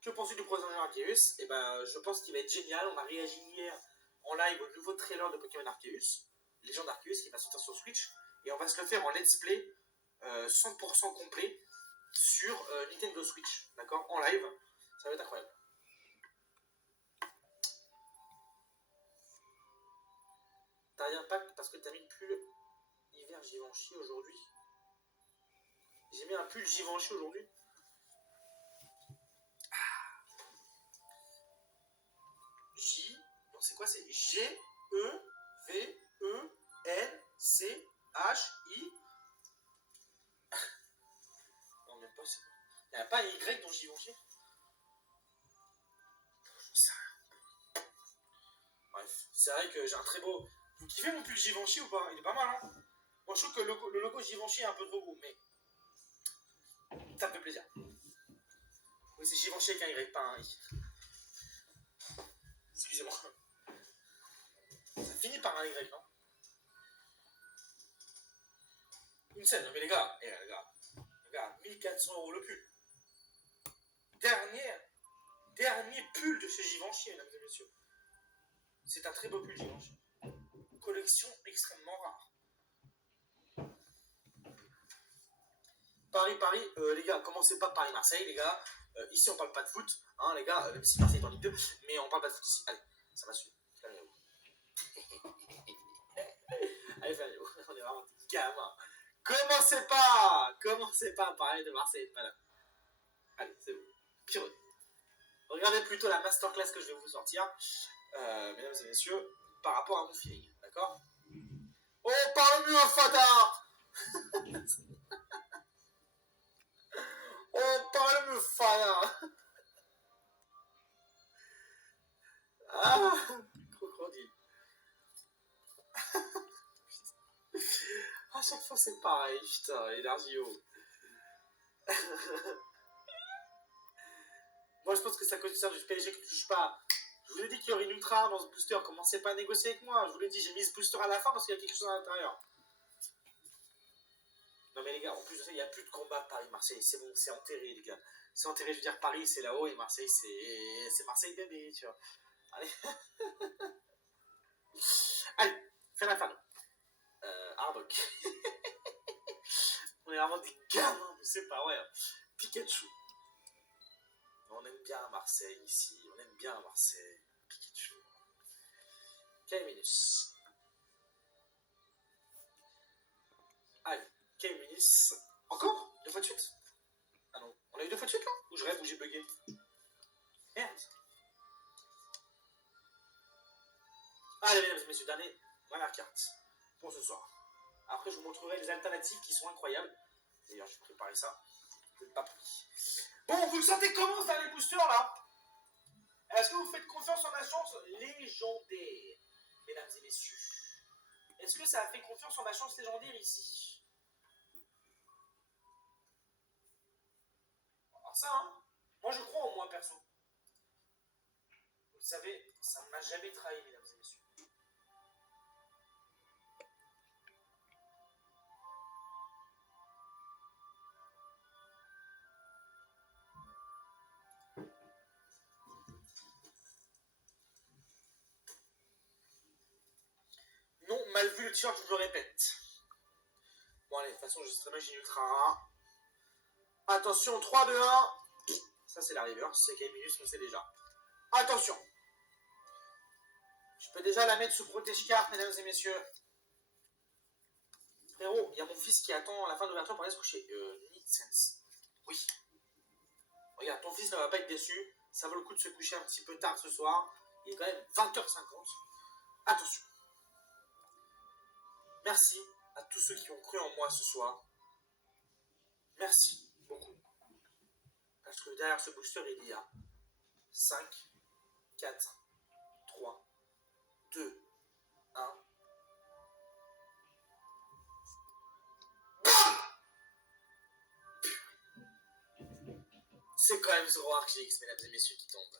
Que penses-tu du prochain Arceus? Eh ben, je pense qu'il va être génial. On a réagi hier en live au nouveau trailer de Pokémon Arceus, Légende Arceus, qui va sortir sur Switch. Et on va se le faire en let's play 100% complet sur Nintendo Switch, d'accord? En live. Ça va être incroyable. T'as rien pack parce que t'as mis le pull hiver Givenchy aujourd'hui. J'ai mis un pull Givenchy aujourd'hui. Non, c'est quoi? C'est G-E-V-E-N-C-H-I. Non, même pas, c'est quoi? Il n'y a pas un Y dans Givenchy? Je sais rien. Bref, c'est vrai que j'ai un très beau. Vous kiffez mon pull Givenchy ou pas? Il est pas mal, hein? Moi, je trouve que le logo Givenchy est un peu trop gros, mais ça me fait plaisir. Oui, c'est Givenchy avec un Y, pas un I. Excusez-moi. Ça finit par un Y, non? Une scène, mais les gars, 1400 € le pull. Dernier pull de chez Givenchy, mesdames et messieurs. C'est un très beau pull Givenchy. Collection extrêmement rare. Paris, les gars, commencez pas Paris-Marseille, les gars. Ici, on parle pas de foot, hein, les gars, même si Marseille est en Ligue 2, mais on parle pas de foot ici. Allez, ça m'a suivi. Calmez-vous. Allez, calmez-vous. On est vraiment des gamins. Commencez pas à parler de Marseille et de Paname. Allez, c'est bon. Pire. Regardez plutôt la masterclass que je vais vous sortir, mesdames et messieurs, par rapport à mon feeling, d'accord? Oh, parle mieux, Fada! Oh, parle mieux, Fada! Ah, crocodile. À chaque fois, c'est pareil, putain, Énergio. Moi, je pense que c'est à cause du serveur du PSG que tu touches pas. Je vous ai dit qu'il y aurait une ultra dans ce booster. Commencez pas à négocier avec moi. Je vous l'ai dit, j'ai mis ce booster à la fin parce qu'il y a quelque chose à l'intérieur. Non, mais les gars, en plus de ça, il n'y a plus de combat Paris-Marseille. C'est bon, c'est enterré, les gars. C'est enterré, je veux dire, Paris, c'est là-haut et Marseille, c'est Marseille bébé, tu vois. Allez. Allez, fais la fin. Arbok. On est vraiment des gamins, mais c'est pas vrai. Hein. Pikachu. On aime bien Marseille ici. On aime bien Marseille. Pikachu. K-. Allez, K-. Encore 2 fois de suite. Ah non, on a eu 2 fois de suite là. Ou je rêve ou j'ai bugué. Merde. Allez, mesdames et messieurs, dernière carte pour ce soir. Après, je vous montrerai les alternatives qui sont incroyables. D'ailleurs, j'ai préparé ça. Je ne l'ai pas pris. Bon, vous le sentez comment ce dernier booster là? Est-ce que vous faites confiance en ma chance légendaire, mesdames et messieurs? Est-ce que ça a fait confiance en ma chance légendaire ici? Alors ça, hein, moi je crois en moi perso. Vous le savez, ça ne m'a jamais trahi, mesdames et messieurs. Non, mal vu le t-shirt, je le répète. Bon allez, de toute façon, je sais très bien que j'ai ultra rare. Attention, 3, 2, 1. Ça c'est la reverse, c'est K-, on sait déjà. Attention. Je peux déjà la mettre sous protège carte, mesdames et messieurs. Frérot, il y a mon fils qui attend la fin de l'ouverture pour aller se coucher. Need sense. Oui. Regarde, ton fils ne va pas être déçu. Ça vaut le coup de se coucher un petit peu tard ce soir. Il est quand même 20h50. Attention. Merci à tous ceux qui ont cru en moi ce soir. Merci beaucoup. Parce que derrière ce booster, il y a 5, 4, 3, 2, 1. C'est quand même Zoroark GX, mesdames et messieurs, qui tombe.